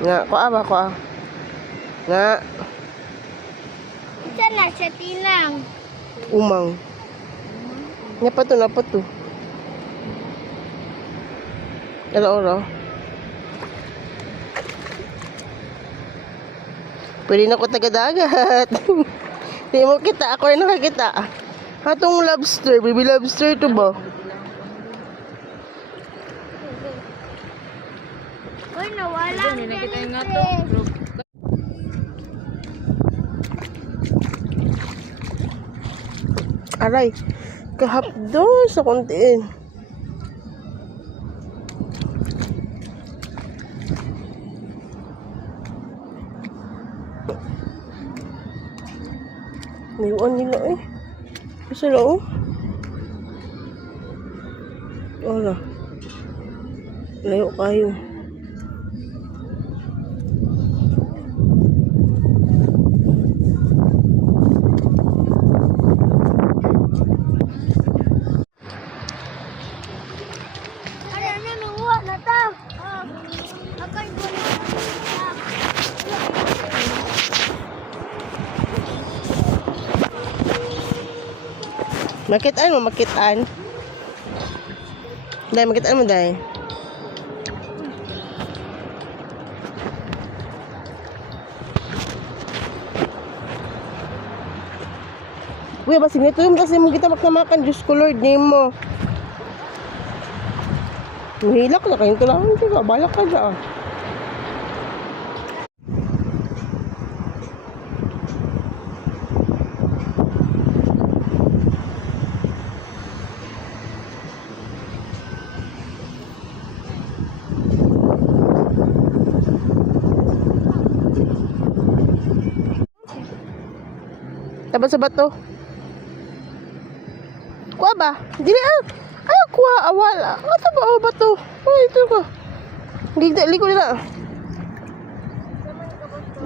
Nga, kuha ba, kuha. Nga. Isa na siya tinang. Umang. Napa to. Ora. Pwede na ko taga-dagat. Di mo kita, ako rin nakakita. Hatong lobster, baby lobster to ba? Uy, nawala ang jellyfish. Aray, kahapdo sa kontiin. Layuan nila eh. Kasi lang oh. Wala. Layo kayo. Ano na, nanguha na ta. Akan ko na. Makitaan mo, makitaan. Dahil, makitaan mo dahil. Uy, basig nito yung kasi mong kita makan. Diyos ko Lord, name mo. Mahilak na kayo. Ito lang. Balak ka dyan. Taba sa bato. Kuha ba? Dili ah. Ah, kuha awal. Ato ba oh, bato? Oh, ito ko. Liko nila.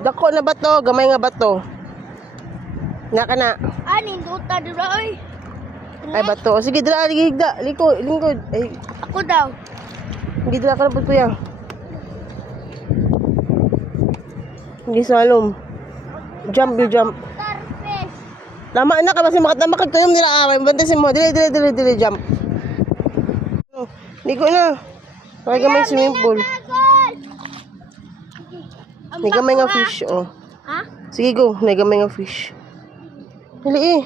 Dako na bato, gamay nga bato. Naka na. Anin, duta dura, oy. Ay bato. Sige, dala higda. Lingkod. Ay, Ako daw. hindi dala ka na po kuya. Hindi salom. Jump, you jump. Starfish. Lama na ka kasi makatama kagtuyom nila away. Bantasin mo. Dili jump. Oh, liko na. Kaya gamay swimming pool. Nagamay nga fish, oh. Ha? Sige, go. Nagamay nga fish. Dali eh.